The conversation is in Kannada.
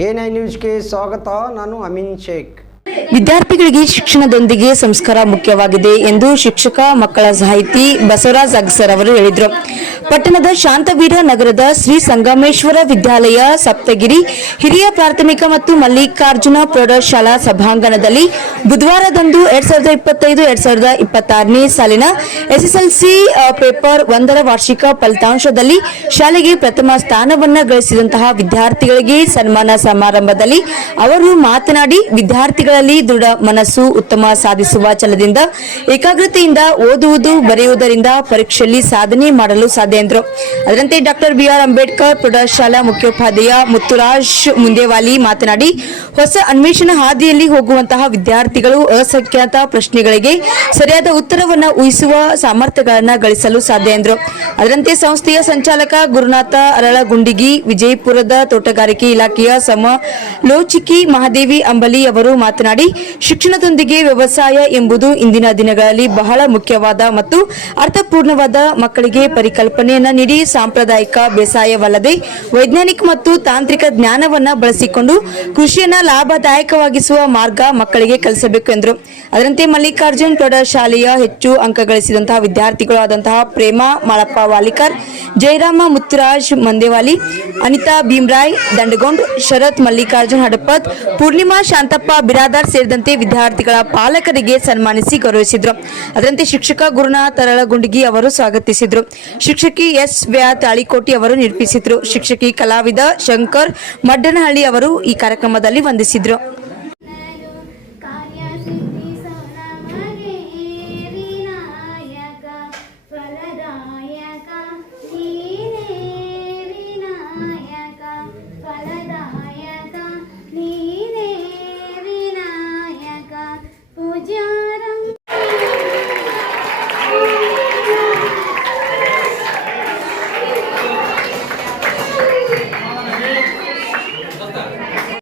A9 ನ್ಯೂಸ್ಗೆ ಸ್ವಾಗತ. ನಾನು ಅಮೀನ್ ಶೇಖ್. ವಿದ್ಯಾರ್ಥಿಗಳಿಗೆ ಶಿಕ್ಷಣದೊಂದಿಗೆ ಸಂಸ್ಕಾರ ಮುಖ್ಯವಾಗಿದೆ ಎಂದು ಶಿಕ್ಷಕ ಮಕ್ಕಳ ಸಾಹಿತಿ ಬಸವರಾಜ್ ಅಗಸರ್ ಅವರು ಹೇಳಿದರು. ಪಟ್ಟಣದ ಶಾಂತವೀರ ನಗರದ ಶ್ರೀ ಸಂಗಮೇಶ್ವರ ವಿದ್ಯಾಲಯ ಸಪ್ತಗಿರಿ ಹಿರಿಯ ಪ್ರಾಥಮಿಕ ಮತ್ತು ಮಲ್ಲಿಕಾರ್ಜುನ ಪ್ರೌಢಶಾಲಾ ಸಭಾಂಗಣದಲ್ಲಿ ಬುಧವಾರದಂದು 2025-2026ನೇ ಸಾಲಿನ ಎಸ್ಎಸ್ಎಲ್ಸಿ ಪೇಪರ್ 1ರ ವಾರ್ಷಿಕ ಫಲಿತಾಂಶದಲ್ಲಿ ಶಾಲೆಗೆ ಪ್ರಥಮ ಸ್ಥಾನವನ್ನು ಗಳಿಸಿದಂತಹ ವಿದ್ಯಾರ್ಥಿಗಳಿಗೆ ಸನ್ಮಾನ ಸಮಾರಂಭದಲ್ಲಿ ಅವರು ಮಾತನಾಡಿ, ವಿದ್ಯಾರ್ಥಿಗಳಲ್ಲಿ ದೃಢ ಮನಸ್ಸು, ಉತ್ತಮ ಸಾಧಿಸುವ ಛಲದಿಂದ, ಏಕಾಗ್ರತೆಯಿಂದ ಓದುವುದು ಬರೆಯುವುದರಿಂದ ಪರೀಕ್ಷೆಯಲ್ಲಿ ಸಾಧನೆ ಮಾಡಲು ಸಾಧ್ಯ ಎಂದರು. ಅದರಂತೆ ಡಾಕ್ಟರ್ ಬಿಆರ್ ಅಂಬೇಡ್ಕರ್ ಪ್ರೌಢಶಾಲಾ ಮುಖ್ಯೋಪಾಧ್ಯಾಯ ಮುತ್ತುರಾಜ್ ಮುಂದೇವಾಲಿ ಮಾತನಾಡಿ, ಹೊಸ ಅನ್ವೇಷಣಾ ಹಾದಿಯಲ್ಲಿ ಹೋಗುವಂತಹ ವಿದ್ಯಾರ್ಥಿಗಳು ಅಸಂಖ್ಯಾತ ಪ್ರಶ್ನೆಗಳಿಗೆ ಸರಿಯಾದ ಉತ್ತರವನ್ನು ಊಹಿಸುವ ಸಾಮರ್ಥ್ಯಗಳನ್ನು ಗಳಿಸಲು ಸಾಧ್ಯ ಎಂದರು. ಅದರಂತೆ ಸಂಸ್ಥೆಯ ಸಂಚಾಲಕ ಗುರುನಾಥ ಅರಳಗುಂಡಿಗಿ, ವಿಜಯಪುರದ ತೋಟಗಾರಿಕೆ ಇಲಾಖೆಯ ಸಮಲೋಚಿಕಿ ಮಹಾದೇವಿ ಅಂಬಲಿ ಅವರು ಮಾತನಾಡಿ, ಶಿಕ್ಷಣದೊಂದಿಗೆ ವ್ಯವಸಾಯ ಎಂಬುದು ಇಂದಿನ ದಿನಗಳಲ್ಲಿ ಬಹಳ ಮುಖ್ಯವಾದ ಮತ್ತು ಅರ್ಥಪೂರ್ಣವಾದ ಮಕ್ಕಳಿಗೆ ಪರಿಕಲ್ಪನೆಯನ್ನ ನೀಡಿ ಸಾಂಪ್ರದಾಯಿಕ ಬೇಸಾಯವಲ್ಲದೆ ವೈಜ್ಞಾನಿಕ ಮತ್ತು ತಾಂತ್ರಿಕ ಜ್ಞಾನವನ್ನ ಬಳಸಿಕೊಂಡು ಕೃಷಿಯನ್ನ ಲಾಭದಾಯಕವಾಗಿಸುವ ಮಾರ್ಗ ಮಕ್ಕಳಿಗೆ ಕಲಿಸಬೇಕು ಎಂದರು. ಅದರಂತೆ ಮಲ್ಲಿಕಾರ್ಜುನ್ ಪ್ರೌಢಶಾಲೆಯ ಹೆಚ್ಚು ಅಂಕ ಗಳಿಸಿದಂತಹ ವಿದ್ಯಾರ್ಥಿಗಳು ಆದಂತಹ ಪ್ರೇಮಾ ಮಾಳಪ್ಪ ವಾಲಿಕರ್, ಜಯರಾಮ ಮುತ್ತುರಾಜ್ ಮಂದೇವಾಲಿ, ಅನಿತಾ ಭೀಮ್ರಾಯ್ ದಂಡಗೊಂಡ್, ಶರತ್ ಮಲ್ಲಿಕಾರ್ಜುನ್ ಹಡಪತ್, ಪೂರ್ಣಿಮಾ ಶಾಂತಪ್ಪ ಬಿರಾದಾರ್ ಸೇರಿದಂತೆ ವಿದ್ಯಾರ್ಥಿಗಳ ಪಾಲಕರಿಗೆ ಸನ್ಮಾನಿಸಿ ಗೌರವಿಸಿದರು. ಅದರಂತೆ ಶಿಕ್ಷಕ ಗುರುನಾಥ್ ಅರಳಗುಂಡಿಗಿ ಅವರು ಸ್ವಾಗತಿಸಿದರು. ಶಿಕ್ಷಕಿ ಎಸ್ ವ್ಯಾ ತಾಳಿಕೋಟಿ ಅವರು ನಿರೂಪಿಸಿದರು. ಶಿಕ್ಷಕಿ ಕಲಾವಿದ ಶಂಕರ್ ಮಡ್ಡನಹಳ್ಳಿ ಅವರು ಈ ಕಾರ್ಯಕ್ರಮದಲ್ಲಿ ವಂದಿಸಿದರು. पूज्या